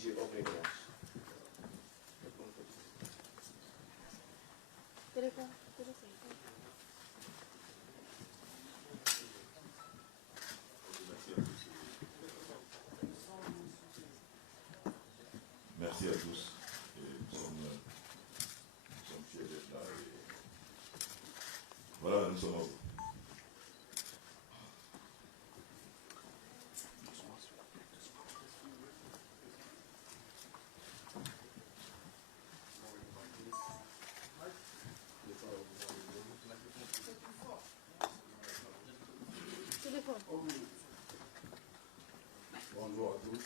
Easy opening remarks. Merci à tous. Nous sommes fiers d'être là. Voilà, nous sommes à vous. Bonjour à tous.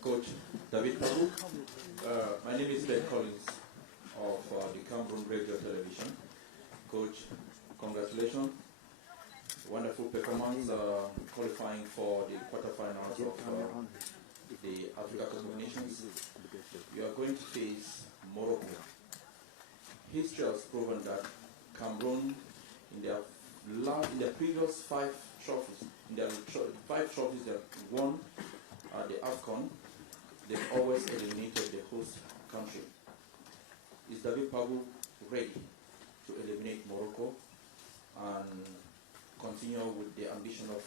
Coach David Pabu, my name is Ben Collins of the Cameroon Radio Television. Coach, congratulations. Wonderful performance qualifying for the quarterfinals of the Africa Cup of Nations. You are going to face Morocco. History has proven that Cameroon, in their previous 5 trophies, in their 5 trophies they won at the AFCON, they've always eliminated the host country. Is David Pabu ready to eliminate Morocco and continue with the ambition of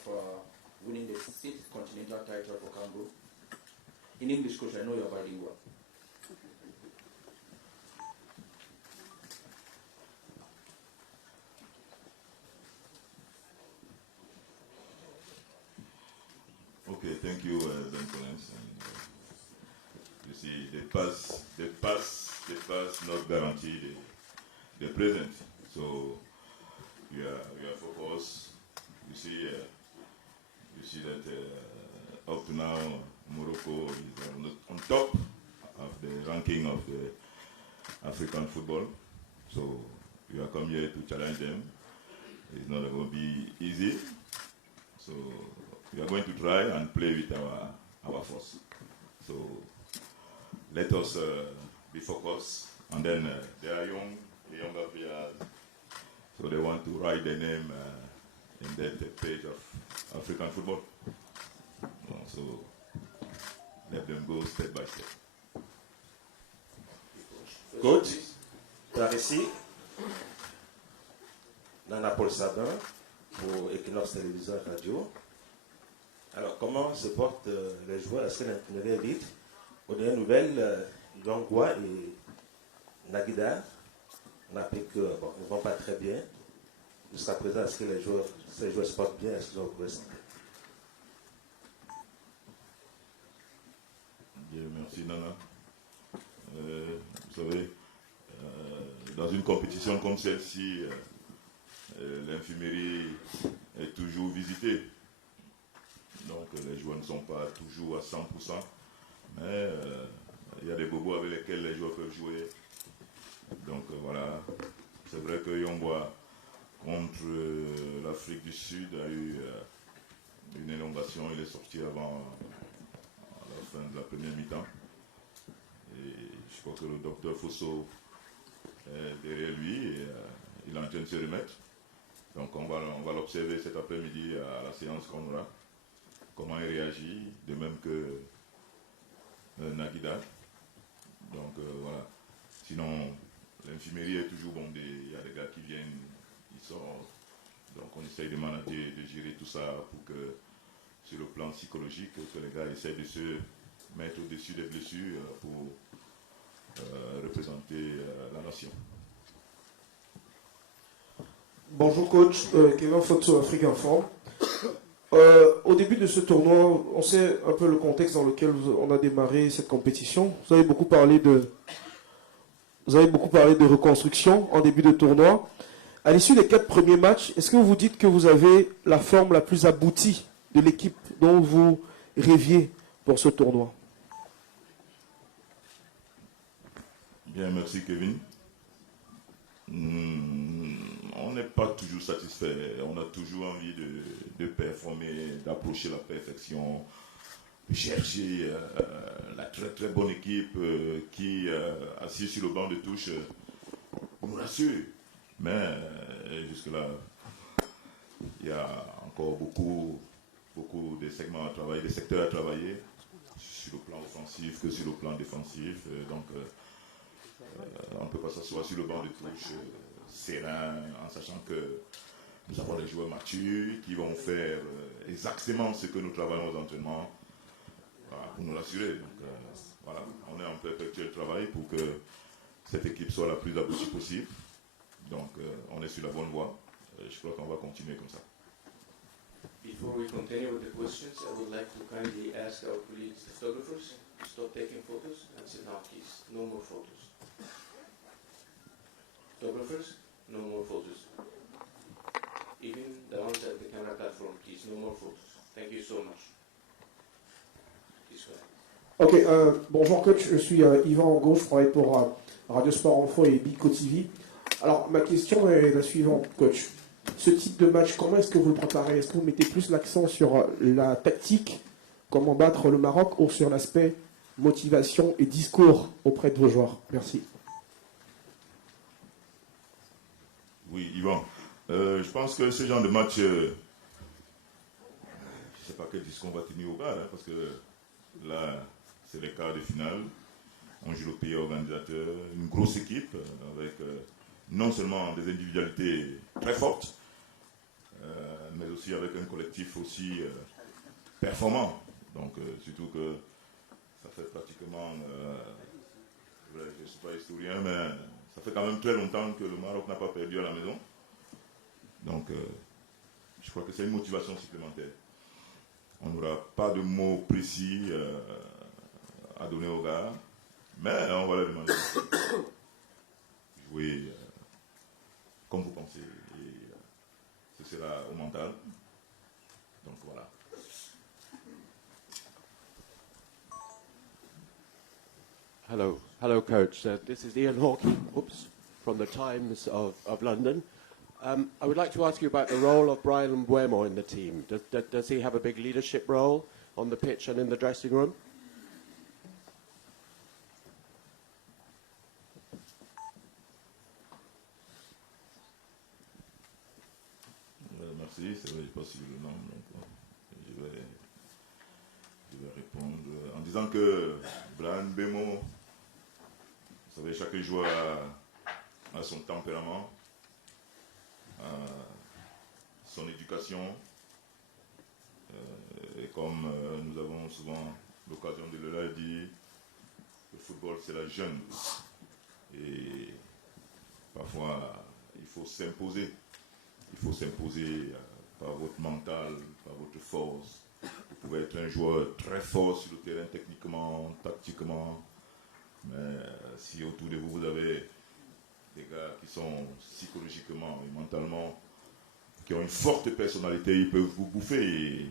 winning the 6th continental title for Cameroon? In English, Coach, I know you're bilingual. Okay, thank you, Ben Collins. You see, the past not guarantee the present. So we are focused. You see that up to now, Morocco is on top of the ranking of the African football. So we are come here to challenge them. It's not going to be easy. So we are going to try and play with our force. So let us be focused. And then they are younger players. So they want to write their name in that page of African football. So let them go step by step. Coach, Clarissy, Nana Paul Sabin pour Equinox Télévision et Radio. Alors, comment se portent les joueurs? Est-ce que l'intérieur est vide? Aux dernières nouvelles, Longwa et Naguida, on a appris qu'ils ne vont pas très bien. Jusqu'à présent, est-ce que ces joueurs se portent bien? Est-ce qu'ils ont progressé? Bien, merci Nana. Vous savez, dans une compétition comme celle-ci, l'infirmerie est toujours visitée. Donc les joueurs ne sont pas toujours à 100%, mais il y a des bobos avec lesquels les joueurs peuvent jouer. Donc voilà, c'est vrai que Yongwa contre l'Afrique du Sud a eu une élongation, il est sorti avant la fin de la première mi-temps. Et je crois que le docteur Fosso est derrière lui et il est en train de se remettre. Donc on va l'observer cet après-midi à la séance qu'on aura. Comment il réagit, de même que Naguida. Donc voilà. Sinon, l'infirmerie est toujours bondée. Il y a des gars qui viennent, ils sortent. Donc on essaye de manager, de gérer tout ça pour que, sur le plan psychologique, que les gars essaient de se mettre au-dessus des blessures pour représenter la nation. Bonjour coach, Kevin Foto, Afrique Informe. Au début de ce tournoi, on sait un peu le contexte dans lequel on a démarré cette compétition. Vous avez beaucoup parlé de reconstruction en début de tournoi. À l'issue des 4 premiers matchs, est-ce que vous vous dites que vous avez la forme la plus aboutie de l'équipe dont vous rêviez pour ce tournoi? Bien, merci Kevin. On n'est pas toujours satisfait. On a toujours envie de performer, d'approcher la perfection. chercher la très très bonne équipe qui, assise sur le banc de touche, nous rassure. Mais jusque-là, il y a encore beaucoup de segments à travailler, des secteurs à travailler, sur le plan offensif que sur le plan défensif. Donc, on ne peut pas s'asseoir sur le banc de touche serein, en sachant que nous avons des joueurs matures qui vont faire exactement ce que nous travaillons aux entraînements, voilà, pour nous rassurer. Donc, voilà, on est en perpétuel travail pour que cette équipe soit la plus aboutie possible. Donc, on est sur la bonne voie. Je crois qu'on va continuer comme ça. Before we continue with the questions, I would like to kindly ask our colleagues, the photographers, to stop taking photos and sit down, please. No more photos. Photographers, no more photos. Even the ones at the camera platform, please, no more photos. Thank you so much. Please go ahead. Ok, bonjour coach, je suis Yvan Angot, je travaille pour Radio Sport Info et Bico TV. Alors ma question est la suivante coach. Ce type de match, comment est-ce que vous le préparez? Est-ce que vous mettez plus l'accent sur la tactique, comment battre le Maroc, ou sur l'aspect motivation et discours auprès de vos joueurs? Merci. Oui, Yvan. Je pense que ce genre de match, je ne sais pas quel discours on va tenir au bar, hein, parce que là, c'est les quarts de finale. On joue le pays organisateur, une grosse équipe avec non seulement des individualités très fortes, mais aussi avec un collectif aussi performant. Donc, surtout que ça fait pratiquement, je ne suis pas historien, mais ça fait quand même très longtemps que le Maroc n'a pas perdu à la maison. Donc, je crois que c'est une motivation supplémentaire. On n'aura pas de mots précis à donner aux gars, mais on va leur demander de jouer comme vous pensez. Et ce sera au mental. Donc, voilà. Hello, Coach. This is Ian Hawking, from the Times of London. I would like to ask you about the role of Brian Mbeumo in the team. Does he have a big leadership role on the pitch and in the dressing room? Merci, c'est vrai, je n'ai pas suivi le nom, donc je vais répondre en disant que Brian Mbeumo, vous savez, chaque joueur a son tempérament, son éducation, et comme nous avons souvent l'occasion de le leur dire, le football c'est la jeune, et parfois il faut s'imposer. Il faut s'imposer par votre mental, par votre force. Vous pouvez être un joueur très fort sur le terrain techniquement, tactiquement, mais si autour de vous, vous avez des gars qui sont psychologiquement et mentalement, qui ont une forte personnalité, ils peuvent vous bouffer et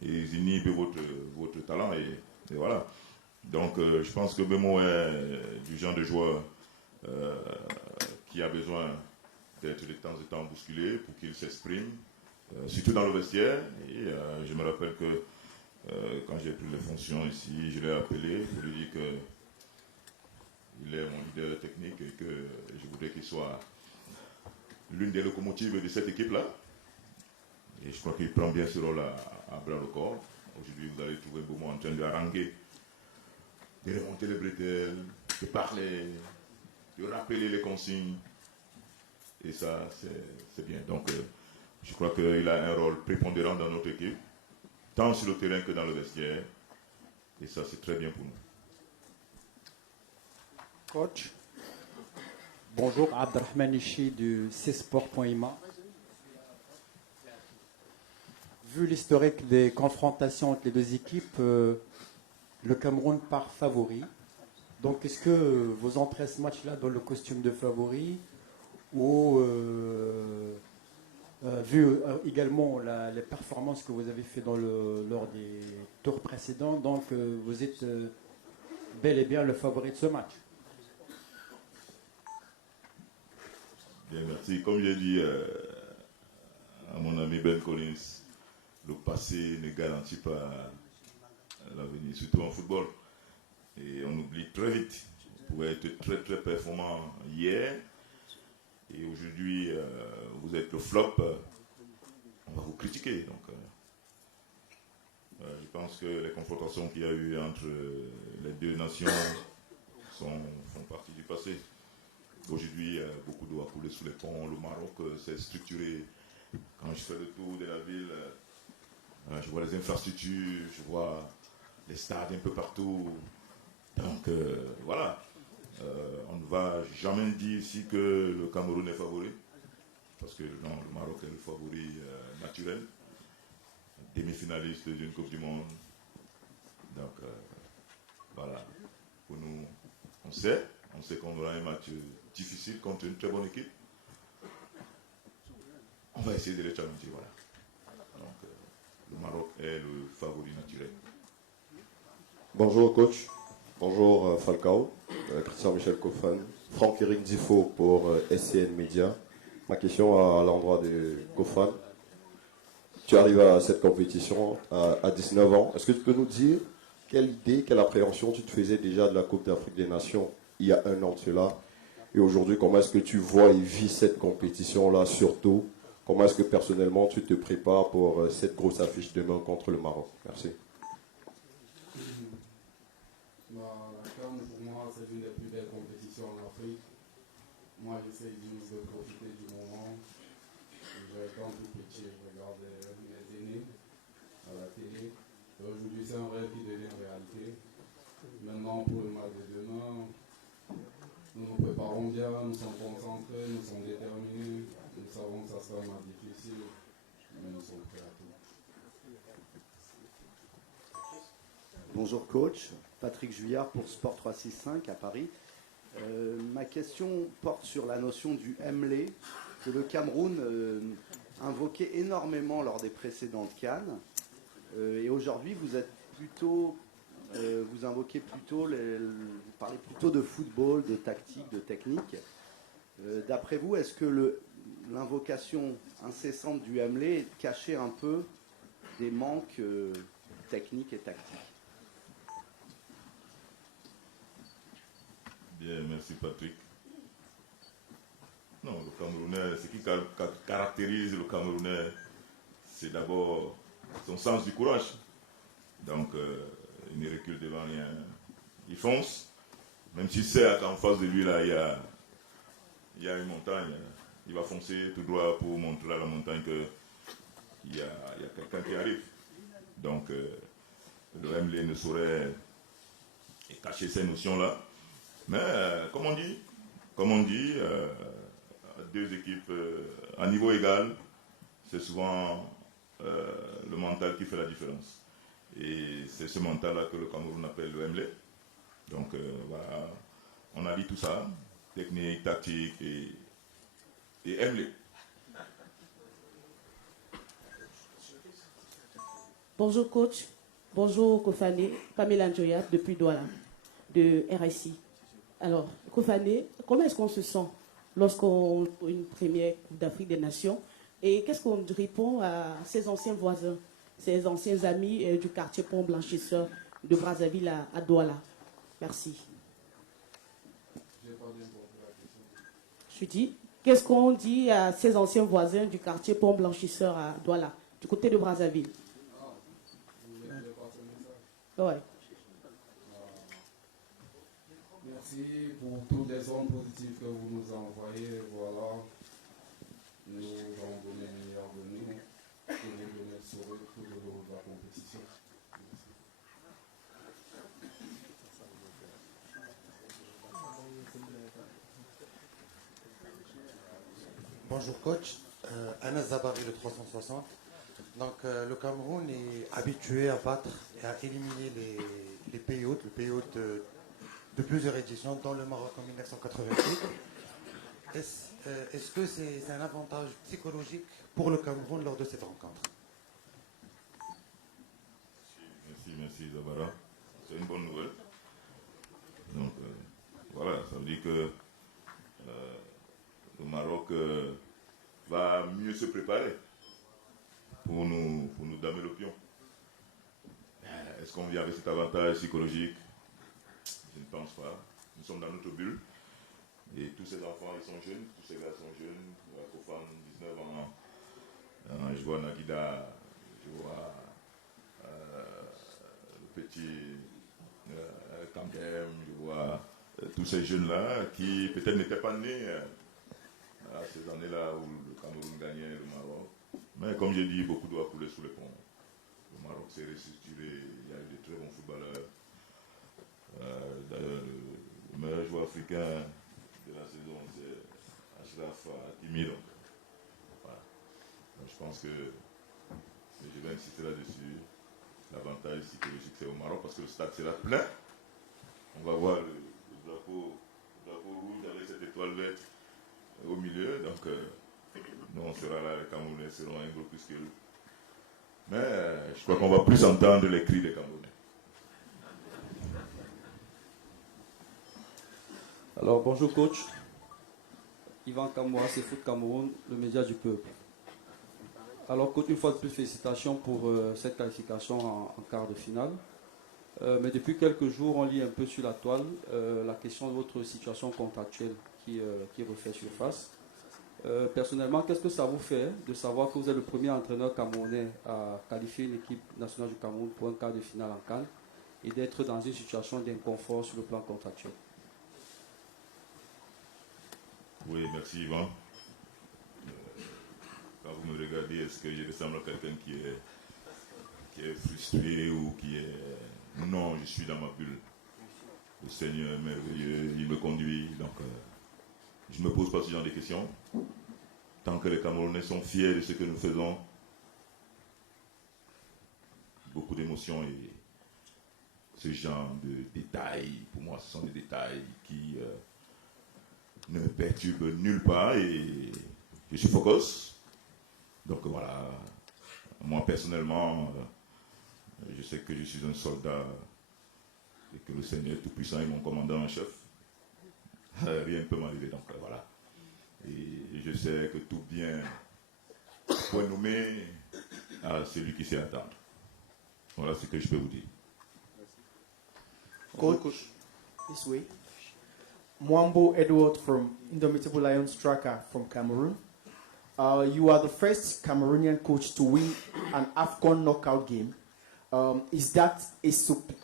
ils inhibent votre talent. Et voilà. Donc je pense que Mbeumo est du genre de joueur qui a besoin d'être de temps en temps bousculé pour qu'il s'exprime, surtout dans le vestiaire. Et je me rappelle que quand j'ai pris les fonctions ici, je l'ai appelé pour lui dire qu'il est mon leader technique et que je voudrais qu'il soit l'une des locomotives de cette équipe-là. Et je crois qu'il prend bien ce rôle à bras le corps. Aujourd'hui, vous allez trouver Mbeumo en train de haranguer, de remonter les bretelles, de parler, de rappeler les consignes. Et ça, c'est bien. Donc, je crois qu'il a un rôle prépondérant dans notre équipe, tant sur le terrain que dans le vestiaire. Et ça, c'est très bien pour nous. Coach. Bonjour, Abdelrahman Ichi du csport.ima. Vu l'historique des confrontations entre les deux équipes, le Cameroun part favori. Donc, est-ce que vous entrez à ce match-là dans le costume de favori ou vu également les performances que vous avez fait lors des tours précédents, donc vous êtes bel et bien le favori de ce match? Bien, merci. Comme j'ai dit à mon ami Ben Collins, le passé ne garantit pas l'avenir, surtout en football. Et on oublie très vite. Vous pouvez être très très performant hier, et aujourd'hui vous êtes le flop, on va vous critiquer. Donc, je pense que les confrontations qu'il y a eu entre les deux nations font partie du passé. Aujourd'hui, beaucoup d'eau a coulé sous les ponts. Le Maroc s'est structuré. Quand je fais le tour de la ville, je vois les infrastructures, je vois les stades un peu partout. Donc voilà, on ne va jamais dire ici que le Cameroun est favori, parce que non, le Maroc est le favori naturel, demi-finaliste d'une Coupe du Monde. Donc voilà, pour nous, on sait qu'on aura un match difficile contre une très bonne équipe. On va essayer de les challenger, voilà. Donc le Maroc est le favori naturel. Bonjour coach, bonjour Falcao, Christian Michel Kofan, Franck-Éric Difo pour SCN Media. Ma question à l'endroit de Kofan. Tu arrives à cette compétition à 19 ans. Est-ce que tu peux nous dire quelle idée, quelle appréhension tu te faisais déjà de la Coupe d'Afrique des Nations il y a un an de cela? Et aujourd'hui, comment est-ce que tu vois et vis cette compétition-là surtout? Comment est-ce que personnellement tu te prépares pour cette grosse affiche demain contre le Maroc? Merci. La CAN, pour moi, c'est l'une des plus belles compétitions en Afrique. Moi, j'essaie juste de profiter du moment. Quand tout petit, je regardais mes aînés à la télé. Et aujourd'hui, c'est un rêve qui devient réalité. Maintenant, pour le match de demain, nous nous préparons bien, nous sommes concentrés, nous sommes déterminés. Nous savons que ça sera un match difficile, mais nous sommes prêts à tout. Bonjour coach, Patrick Juillard pour Sport 365 à Paris. Ma question porte sur la notion du MLE que le Cameroun invoquait énormément lors des précédentes CAN. Et aujourd'hui, vous êtes plutôt, vous invoquez plutôt, vous parlez plutôt de football, de tactique, de technique. D'après vous, est-ce que l'invocation incessante du MLE cachait un peu des manques techniques et tactiques? Bien, merci Patrick. Non, le Camerounais, ce qui caractérise le Camerounais, c'est d'abord son sens du courage. Donc, il ne recule devant rien. Il fonce, même s'il sait qu'en face de lui, là, il y a une montagne. Il va foncer tout droit pour montrer à la montagne qu'il y a quelqu'un qui arrive. Donc, le MLE ne saurait cacher ces notions-là. Mais, comme on dit, deux équipes à niveau égal, c'est souvent le mental qui fait la différence. Et c'est ce mental-là que le Cameroun appelle le MLE. Donc, voilà, on a dit tout ça, technique, tactique et MLE. Bonjour coach, bonjour Kofane, Pamela Njoya depuis Douala, de RSI. Alors, Kofane, comment est-ce qu'on se sent lorsqu'on a une première Coupe d'Afrique des Nations? Et qu'est-ce qu'on répond à ses anciens voisins, ses anciens amis du quartier Pont Blanchisseur de Brazzaville à Douala? Merci. Je dis, qu'est-ce qu'on dit à ses anciens voisins du quartier Pont Blanchisseur à Douala, du côté de Brazzaville? Ouais. Merci pour toutes les ondes positives que vous nous envoyez. Voilà, nous allons donner le meilleur de nous pour vous donner le sourire tout le long de la compétition. Bonjour coach, Anas Zabari le 360. Donc le Cameroun est habitué à battre et à éliminer les pays hôtes, le pays hôte de plusieurs éditions, dont le Maroc en 1988. Est-ce que c'est un avantage psychologique pour le Cameroun lors de cette rencontre? Merci Zabara. C'est une bonne nouvelle. Donc voilà, ça veut dire que le Maroc va mieux se préparer pour nous damer le pion. est-ce qu'on vient avec cet avantage psychologique? Je ne pense pas. Nous sommes dans notre bulle. Et tous ces enfants, ils sont jeunes, tous ces gars sont jeunes. Kofan, 19 ans. Je vois Nagida, je vois le petit Kangem, je vois tous ces jeunes-là qui peut-être n'étaient pas nés à ces années-là où le Cameroun gagnait le Maroc. Mais comme j'ai dit, beaucoup doit couler sous les ponts. Le Maroc s'est restructuré, il y a eu de très bons footballeurs. D'ailleurs, le meilleur joueur africain de la saison, c'est Achraf Hakimi. Donc, voilà. Donc, je pense que je vais insister là-dessus. L'avantage psychologique, c'est au Maroc parce que le stade sera plein. On va voir le drapeau rouge avec cette étoile verte au milieu. Donc, nous, on sera là, les Camerounais seront un groupuscule. Mais je crois qu'on va plus entendre les cris des Camerounais. Alors, bonjour coach. Yvan Kamoa, c'est Foot Cameroun, le média du peuple. Alors, coach, une fois de plus, félicitations pour cette qualification en quart de finale. Mais depuis quelques jours, on lit un peu sur la toile la question de votre situation contractuelle qui refait surface. Personnellement, qu'est-ce que ça vous fait de savoir que vous êtes le premier entraîneur camerounais à qualifier une équipe nationale du Cameroun pour un quart de finale en CAN et d'être dans une situation d'inconfort sur le plan contractuel? Oui, merci Yvan. Quand vous me regardez, est-ce que je ressemble à quelqu'un qui est frustré ou qui est... Non, je suis dans ma bulle. Le Seigneur est merveilleux, il me conduit, donc je ne me pose pas ce genre de questions. Tant que les Camerounais sont fiers de ce que nous faisons, beaucoup d'émotions et ce genre de détails, pour moi, ce sont des détails qui ne me perturbent nulle part et je suis focus. Donc voilà, moi personnellement, je sais que je suis un soldat et que le Seigneur Tout-Puissant est mon commandant en chef. Rien ne peut m'arriver, donc voilà. Et je sais que tout bien soit nommé à celui qui sait attendre. Voilà ce que je peux vous dire. Coach, this way. Mwambo Edward from Indomitable Lions Tracker from Cameroon. You are the first Cameroonian coach to win an AFCON knockout game. Is that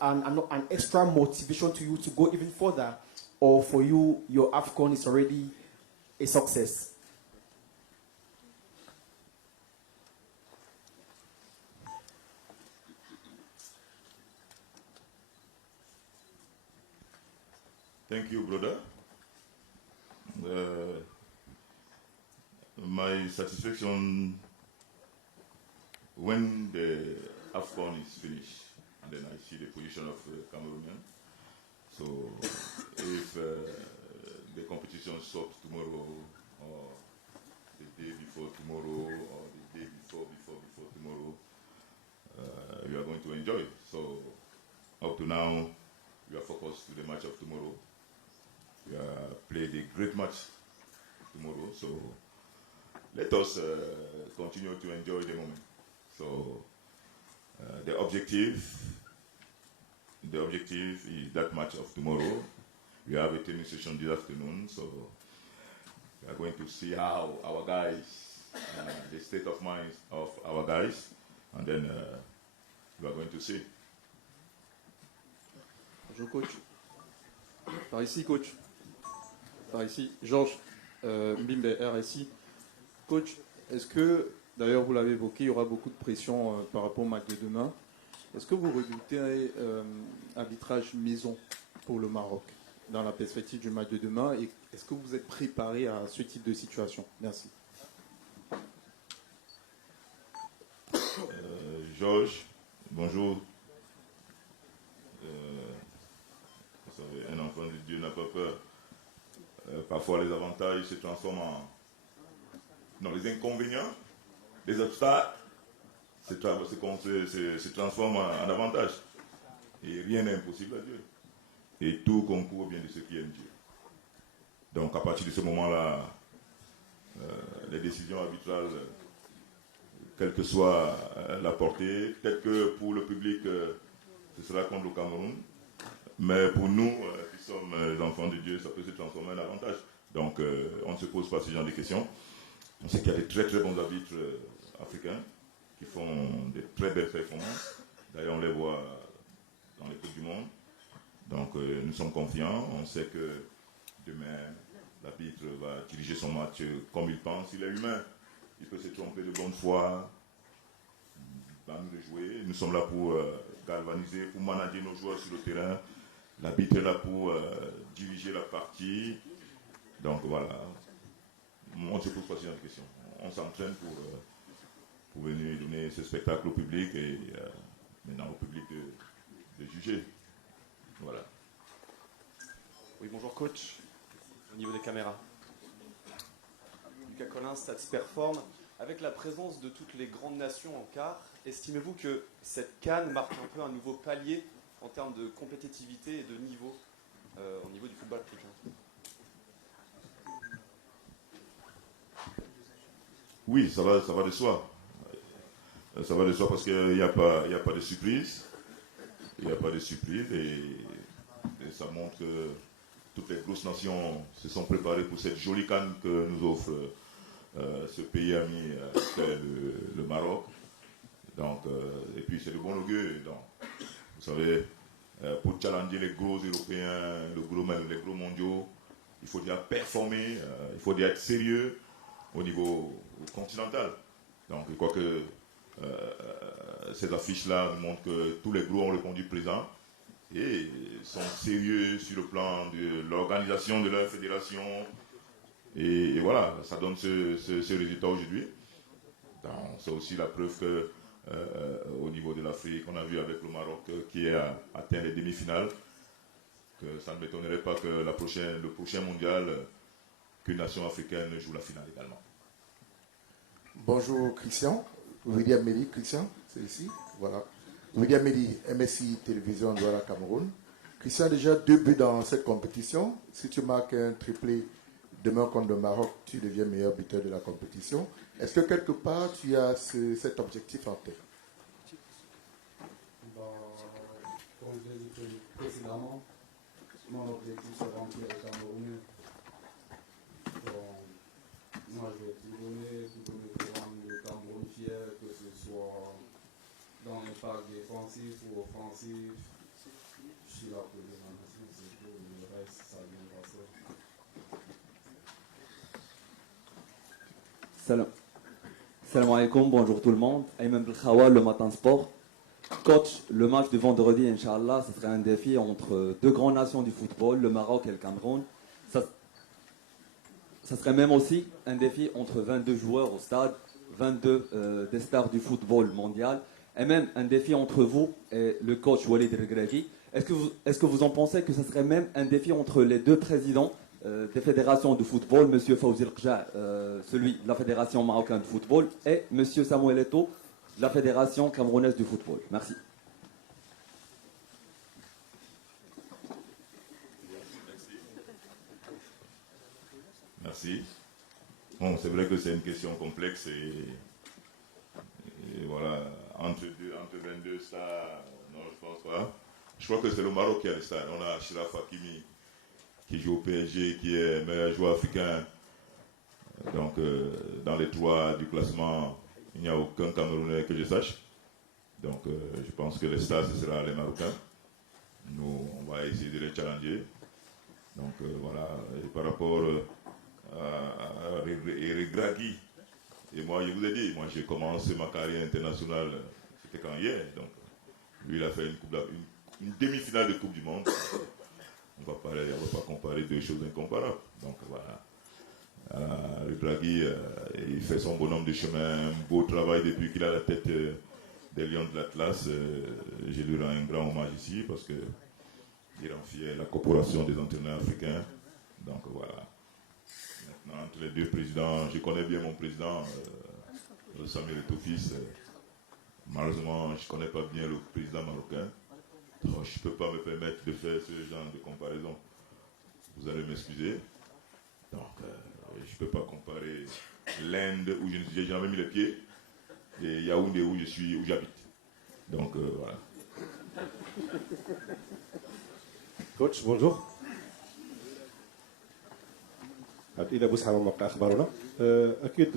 an extra motivation to you to go even further, or for you, your AFCON is already a success? Thank you, brother. My satisfaction when the AFCON is finished, and then I see the position of Cameroonian. So if the competition stops tomorrow, or the day before tomorrow, or the day before tomorrow, we are going to enjoy. So up to now, we are focused to the match of tomorrow. We have played a great match tomorrow, so let us continue to enjoy the moment. So the objective is that match of tomorrow. We have a training session this afternoon, so we are going to see how our guys, the state of mind of our guys, and then we are going to see. Bonjour coach. Par ici coach. Par ici, Georges Mbimbe, RSI. Coach, est-ce que, d'ailleurs vous l'avez évoqué, il y aura beaucoup de pression par rapport au match de demain. Est-ce que vous redoutez arbitrage maison pour le Maroc dans la perspective du match de demain, et est-ce que vous êtes préparé à ce type de situation? Merci. Georges, bonjour. Vous savez, un enfant de Dieu n'a pas peur. Parfois les avantages se transforment en... Non, les inconvénients, les obstacles se transforment en avantages. Et rien n'est impossible à Dieu. Et tout concourt bien de ceux qui aiment Dieu. Donc à partir de ce moment-là, les décisions arbitrales, quelle que soit la portée, peut-être que pour le public ce sera contre le Cameroun. Mais pour nous, qui sommes les enfants de Dieu, ça peut se transformer en avantage. Donc, on ne se pose pas ce genre de questions. On sait qu'il y a de très très bons arbitres africains qui font de très belles performances. D'ailleurs, on les voit dans les Coupes du Monde. Donc, nous sommes confiants. On sait que demain, l'arbitre va diriger son match comme il pense. Il est humain. Il peut se tromper de bonne foi. Il va nous jouer. Nous sommes là pour galvaniser, pour manager nos joueurs sur le terrain. L'arbitre est là pour diriger la partie. Donc, voilà. On ne se pose pas ce genre de questions. On s'entraîne pour venir donner ce spectacle au public et maintenant au public de juger. Voilà. Oui, bonjour coach. Au niveau des caméras. Lucas Collins, Stats Perform. Avec la présence de toutes les grandes nations en quart, estimez-vous que cette CAN marque un peu un nouveau palier en termes de compétitivité et de niveau au niveau du football africain? Oui, ça va de soi. Ça va de soi parce qu'il n'y a pas de surprise. Il n'y a pas de surprise et ça montre que toutes les grosses nations se sont préparées pour cette jolie CAN que nous offre ce pays ami, le Maroc. Donc, et puis c'est de bon augure. Donc, vous savez, pour challenger les gros Européens, les gros mondiaux, il faut déjà performer, il faut déjà être sérieux au niveau continental. Donc, je crois que ces affiches-là montrent que tous les gros ont répondu présent et sont sérieux sur le plan de l'organisation de leur fédération. Et voilà, ça donne ce résultat aujourd'hui. C'est aussi la preuve que au niveau de l'Afrique, on a vu avec le Maroc qui a atteint les demi-finales, que ça ne m'étonnerait pas que le prochain mondial, qu'une nation africaine joue la finale également. Bonjour Christian, William Meli, Christian, c'est ici, voilà. William Meli, MSI Télévision Douala Cameroun. Christian a déjà 2 buts dans cette compétition. Si tu marques un triplé demain contre le Maroc, tu deviens meilleur buteur de la compétition. Est-ce que quelque part tu as cet objectif en tête? Comme je l'ai dit précédemment, mon objectif c'est remplir le Cameroun. Moi je vais tout donner pour rendre le Cameroun fier, que ce soit dans les parcs défensifs ou offensifs. Je suis là pour les nation, c'est tout. Le reste, ça viendra seul. Salam alaikum, bonjour tout le monde. Ayman Belkhawa, le Matin Sport. Coach, le match de vendredi, Inch'Allah, ce serait un défi entre 2 grandes nations du football, le Maroc et le Cameroun. Ça serait même aussi un défi entre 22 joueurs au stade, 22 des stars du football mondial, et même un défi entre vous et le coach Walid Regragui. Est-ce que vous en pensez que ce serait même un défi entre les 2 présidents des fédérations de football, M. Fawzi Rja, celui de la Fédération marocaine de football, et M. Samuel Eto'o, de la Fédération camerounaise du football? Merci. Merci. Bon, c'est vrai que c'est une question complexe et voilà, entre 22 stars, non, je pense pas. Je crois que c'est le Maroc qui a le stade. On a Achraf Hakimi qui joue au PSG, qui est meilleur joueur africain. Donc, dans les 3 du classement, il n'y a aucun Camerounais que je sache. Donc, je pense que le stade, ce sera les Marocains. Nous, on va essayer de les challenger. Donc, voilà. Et par rapport à Regragui, et moi, je vous ai dit, moi, j'ai commencé ma carrière internationale, c'était quand hier. Donc, lui, il a fait une demi-finale de Coupe du Monde. On va pas comparer 2 choses incomparables. Donc, voilà. Regragui, il fait son bonhomme de chemin, un beau travail depuis qu'il a la tête des Lions de l'Atlas. Je lui rends un grand hommage ici parce que il rend fier la corporation des entraîneurs africains. Donc voilà. Maintenant, entre les 2 présidents, je connais bien mon président, Samuel Eto'o fils. Malheureusement, je ne connais pas bien le président marocain. Donc, je ne peux pas me permettre de faire ce genre de comparaison. Vous allez m'excuser. Donc, je ne peux pas comparer l'Inde où je n'ai jamais mis les pieds et Yaoundé où j'habite. Donc, voilà. كوتش بونجور. عبد الإله بوسحة من موقع أخبارنا. أكيد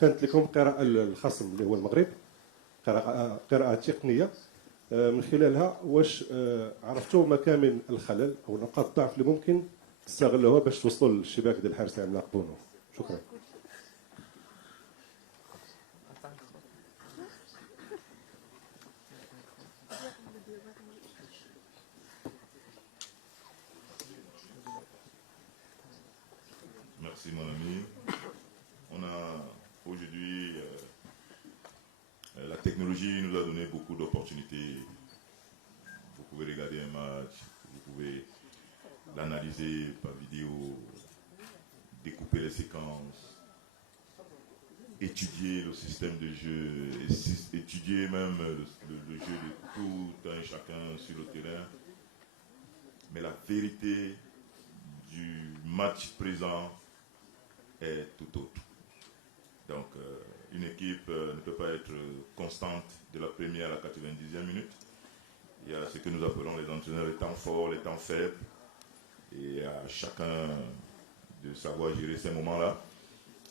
كانت لكم قراءة الخصم اللي هو المغرب، قراءة تقنية، من خلالها واش عرفتوا مكامن الخلل أو نقاط الضعف اللي ممكن تستغلوها باش توصلوا للشباك ديال الحارس العملاق بونو. شكرا. Merci mon ami. On a aujourd'hui, la technologie nous a donné beaucoup d'opportunités. Vous pouvez regarder un match, vous pouvez l'analyser par vidéo, découper les séquences, étudier le système de jeu, étudier même le jeu de tout un chacun sur le terrain. Mais la vérité du match présent est tout autre. Donc, une équipe ne peut pas être constante de la première à la 90e minute. Il y a ce que nous appelons les entraîneurs les temps forts, les temps faibles. Et à chacun de savoir gérer ces moments-là.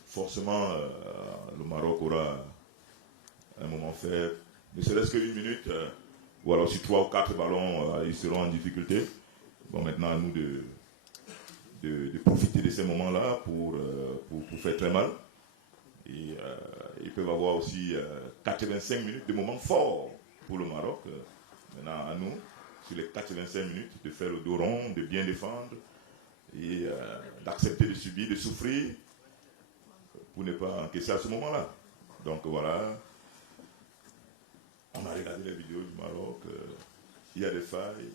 Forcément, le Maroc aura un moment faible. Ne serait-ce qu'une minute, ou alors sur 3 ou 4 ballons, ils seront en difficulté. Bon, maintenant, à nous de profiter de ces moments-là pour faire très mal. Et ils peuvent avoir aussi 85 minutes de moments forts pour le Maroc. Maintenant, à nous, sur les 85 minutes, de faire le dos rond, de bien défendre et d'accepter de subir, de souffrir pour ne pas encaisser à ce moment-là. Donc voilà, on a regardé les vidéos du Maroc, il y a des failles.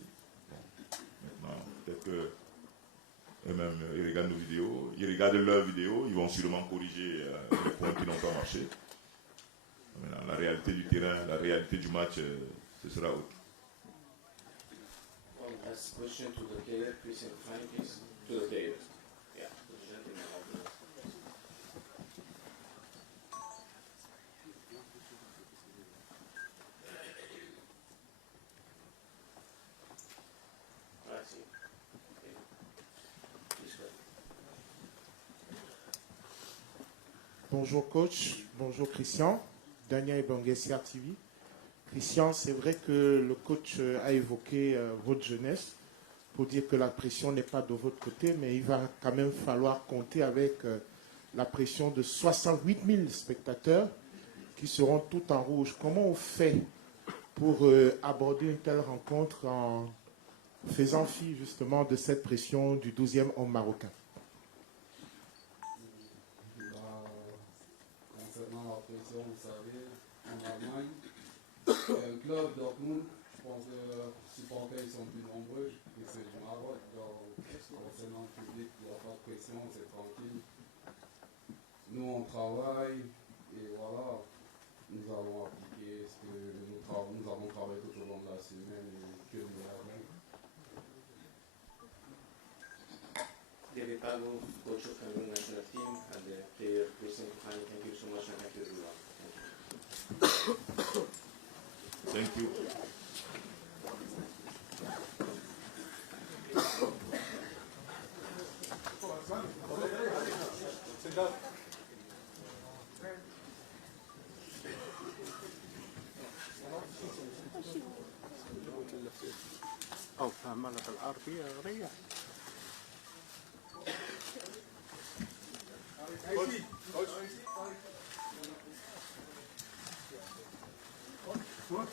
Bon, maintenant, peut-être que eux-mêmes, ils regardent nos vidéos, ils regardent leurs vidéos, ils vont sûrement corriger les points qui n'ont pas marché. Maintenant, la réalité du terrain, la réalité du match, ce sera autre. One last question to the player, Christian Fine, please. To the player. Yeah. Bonjour coach, bonjour Christian, Daniel Banguessia TV. Christian, c'est vrai que le coach a évoqué votre jeunesse pour dire que la pression n'est pas de votre côté, mais il va quand même falloir compter avec la pression de 68 000 spectateurs qui seront tout en rouge. Comment on fait pour aborder une telle rencontre en faisant fi justement de cette pression du 12e homme marocain? Concernant la pression, vous savez, en Allemagne, il y a un club Dortmund, je pense que les supporters ils sont plus nombreux que ceux du Maroc. Donc, concernant le public, il n'y a pas de pression, c'est tranquille. Nous, on travaille et voilà, nous allons appliquer ce que nous avons travaillé tout au long de la semaine et que nous avons. David Pago, coach of Cameroon national team, and the player Christian Kofani. Thank you so much and thank you everyone. Thank you. أو فهمنا العربية ريح. What?